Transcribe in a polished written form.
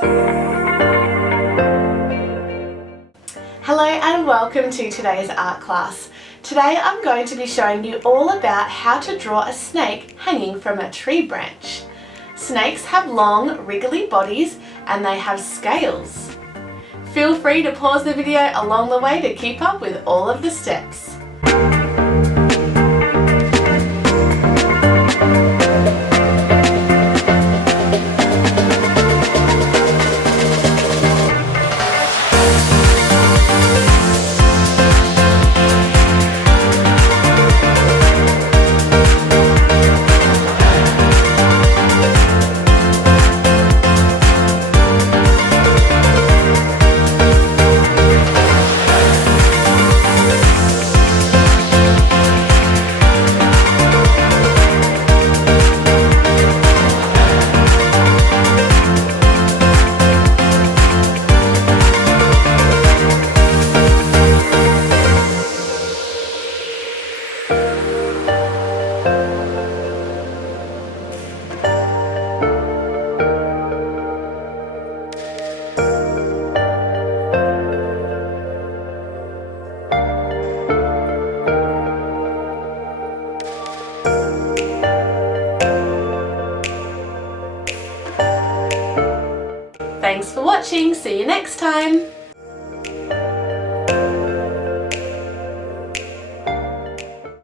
Hello and welcome to today's art class. Today I'm going to be showing you all about how to draw a snake hanging from a tree branch. Snakes have long, wriggly bodies and they have scales. Feel free to pause the video along the way to keep up with all of the steps. Thanks for watching, see you next time!